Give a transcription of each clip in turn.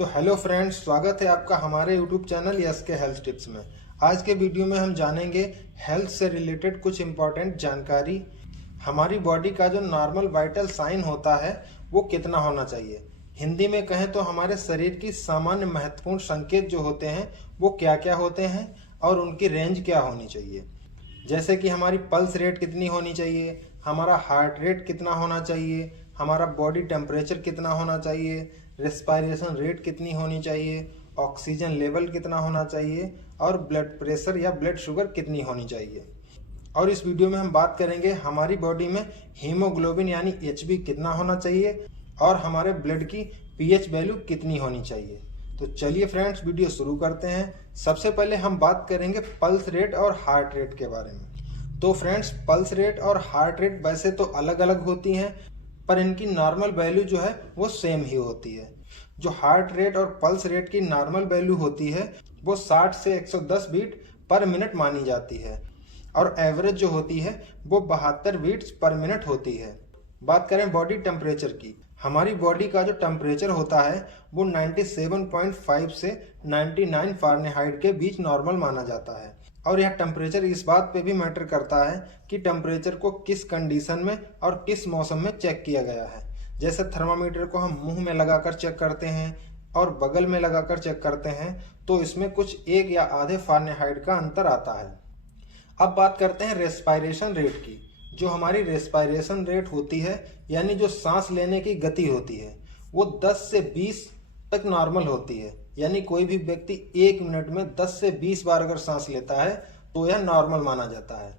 तो hello friends, स्वागत है आपका हमारे यूट्यूब चैनल यस के हेल्थ टिप्स में। आज के वीडियो में हम जानेंगे हेल्थ से रिलेटेड कुछ इम्पोर्टेंट जानकारी। हमारी बॉडी का जो नॉर्मल वाइटल साइन होता है वो कितना होना चाहिए। हिंदी में कहें तो हमारे शरीर की सामान्य महत्वपूर्ण संकेत जो होते हैं वो क्या क्या होते हैं और उनकी रेंज क्या होनी चाहिए। जैसे कि हमारी पल्स रेट कितनी होनी चाहिए, हमारा हार्ट रेट कितना होना चाहिए, हमारा बॉडी टेम्परेचर कितना होना चाहिए, रेस्पिरेशन रेट कितनी होनी चाहिए, ऑक्सीजन लेवल कितना होना चाहिए और ब्लड प्रेशर या ब्लड शुगर कितनी होनी चाहिए। और इस वीडियो में हम बात करेंगे हमारी बॉडी में हीमोग्लोबिन यानी एचबी कितना होना चाहिए और हमारे ब्लड की पीएच वैल्यू कितनी होनी चाहिए। तो चलिए फ्रेंड्स, वीडियो शुरू करते हैं। सबसे पहले हम बात करेंगे पल्स रेट और हार्ट रेट के बारे में। तो फ्रेंड्स, पल्स रेट और हार्ट रेट वैसे तो अलग अलग होती हैं, पर इनकी नॉर्मल वैल्यू जो है वो सेम ही होती है। जो हार्ट रेट और पल्स रेट की नॉर्मल वैल्यू होती है वो 60 से 110 बीट पर मिनट मानी जाती है और एवरेज जो होती है वो 72 बीट्स पर मिनट होती है। बात करें बॉडी टेम्परेचर की, हमारी बॉडी का जो टेम्परेचर होता है वो 97.5 से 99 फ़ारेनहाइट के बीच नॉर्मल माना जाता है। और यह टेम्परेचर इस बात पे भी मैटर करता है कि टेम्परेचर को किस कंडीशन में और किस मौसम में चेक किया गया है। जैसे थर्मामीटर को हम मुंह में लगाकर चेक करते हैं और बगल में लगाकर चेक करते हैं तो इसमें कुछ 1 या आधे फ़ारेनहाइट का अंतर आता है। अब बात करते हैं रेस्पिरेशन रेट की। जो हमारी रेस्पिरेशन रेट होती है यानी जो सांस लेने की गति होती है वो 10 से 20 तक नॉर्मल होती है। यानी कोई भी व्यक्ति 1 मिनट में 10 से 20 बार अगर सांस लेता है तो यह नॉर्मल माना जाता है।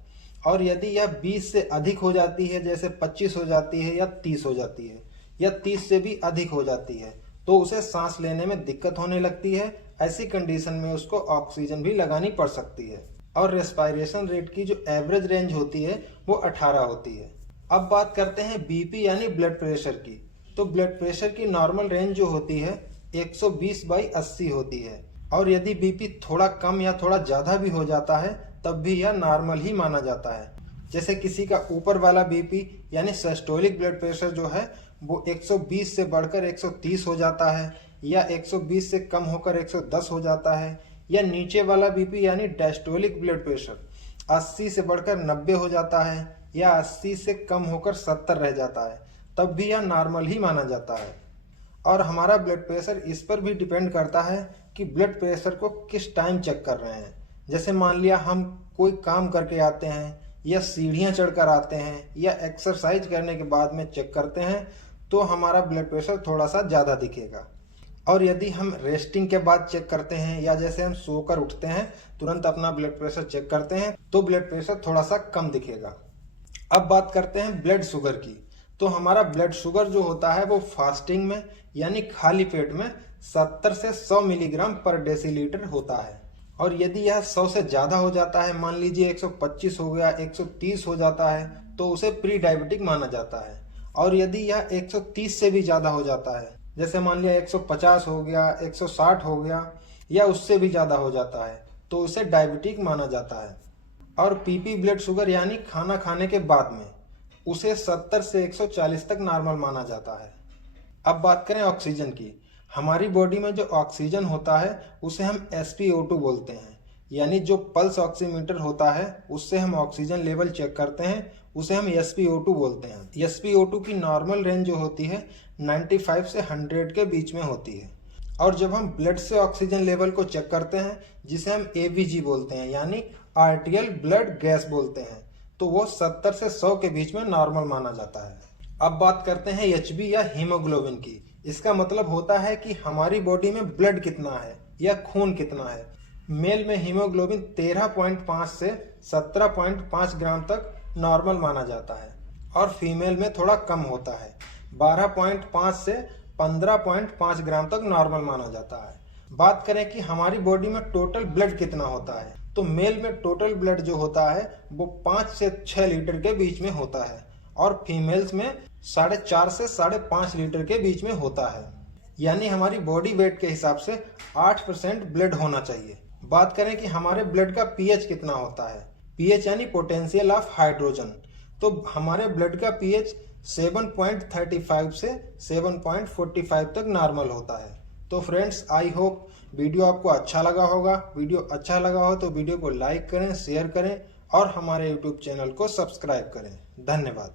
और यदि यह 20 से अधिक हो जाती है, जैसे 25 हो जाती है या 30 हो जाती है या 30 से भी अधिक हो जाती है, तो उसे सांस लेने में दिक्कत होने लगती है। ऐसी कंडीशन में उसको ऑक्सीजन भी लगानी पड़ सकती है। और रेस्पिरेशन रेट की जो एवरेज रेंज होती है वो 18 होती है। अब बात करते हैं बीपी यानी ब्लड प्रेशर की। तो ब्लड प्रेशर की नॉर्मल रेंज जो होती है 120/80 होती है। और यदि बीपी थोड़ा कम या थोड़ा ज़्यादा भी हो जाता है तब भी यह नॉर्मल ही माना जाता है। जैसे किसी का ऊपर वाला बीपी यानी सिस्टोलिक ब्लड प्रेशर जो है वो 120 से बढ़कर 130 हो जाता है या 120 से कम होकर 110 हो जाता है, या नीचे वाला बीपी यानी डायस्टोलिक ब्लड प्रेशर 80 से बढ़कर 90 हो जाता है या 80 से कम होकर 70 रह जाता है, तब भी यह नॉर्मल ही माना जाता है। और हमारा ब्लड प्रेशर इस पर भी डिपेंड करता है कि ब्लड प्रेशर को किस टाइम चेक कर रहे हैं। जैसे मान लिया हम कोई काम करके आते हैं या सीढ़ियाँ चढ़कर आते हैं या एक्सरसाइज करने के बाद में चेक करते हैं तो हमारा ब्लड प्रेशर थोड़ा सा ज़्यादा दिखेगा। और यदि हम रेस्टिंग के बाद चेक करते हैं या जैसे हम सोकर उठते हैं तुरंत अपना ब्लड प्रेशर चेक करते हैं तो ब्लड प्रेशर थोड़ा सा कम दिखेगा। अब बात करते हैं ब्लड शुगर की। तो हमारा ब्लड शुगर जो होता है वो फास्टिंग में यानी खाली पेट में 70 से 100 मिलीग्राम पर डेसीलीटर होता है। और यदि यह 100 से ज़्यादा हो जाता है, मान लीजिए 125 हो गया, 130 हो जाता है, तो उसे प्री डायबिटिक माना जाता है। और यदि यह 130 से भी ज़्यादा हो जाता है, जैसे मान लिया 150 हो गया, 160 हो गया या उससे भी ज़्यादा हो जाता है, तो उसे डायबिटिक माना जाता है। और पीपी ब्लड शुगर यानी खाना खाने के बाद में उसे 70 से 140 तक नॉर्मल माना जाता है। अब बात करें ऑक्सीजन की। हमारी बॉडी में जो ऑक्सीजन होता है उसे हम SpO2 बोलते हैं। यानी जो पल्स ऑक्सीमीटर होता है उससे हम ऑक्सीजन लेवल चेक करते हैं, उसे हम SpO2 बोलते हैं। SpO2 की नॉर्मल रेंज जो होती है 95 से 100 के बीच में होती है। और जब हम ब्लड से ऑक्सीजन लेवल को चेक करते हैं, जिसे हम ABG बोलते हैं यानी आर्टियल ब्लड गैस बोलते हैं, तो वो 70 से 100 के बीच में नॉर्मल माना जाता है। अब बात करते हैं HB या हीमोग्लोबिन की। इसका मतलब होता है कि हमारी बॉडी में ब्लड कितना है या खून कितना है। मेल में हीमोग्लोबिन 13.5 से 17.5 ग्राम तक नॉर्मल माना जाता है और फीमेल में थोड़ा कम होता है, 12.5 से 15.5 ग्राम तक नॉर्मल माना जाता है। बात करें कि हमारी बॉडी में टोटल ब्लड कितना होता है, तो मेल में टोटल ब्लड जो होता है वो 5 से 6 लीटर के बीच में होता है और फीमेल्स में 4.5 से 5.5 लीटर के बीच में होता है। यानी हमारी बॉडी वेट के हिसाब से 8% ब्लड होना चाहिए। बात करें कि हमारे ब्लड का पीएच कितना होता है, पीएच यानी पोटेंशियल ऑफ हाइड्रोजन, तो हमारे ब्लड का पीएच 7.35 से 7.45 तक नॉर्मल होता है। तो फ्रेंड्स, आई होप वीडियो आपको अच्छा लगा होगा। वीडियो अच्छा लगा हो तो वीडियो को लाइक करें, शेयर करें और हमारे यूट्यूब चैनल को सब्सक्राइब करें। धन्यवाद।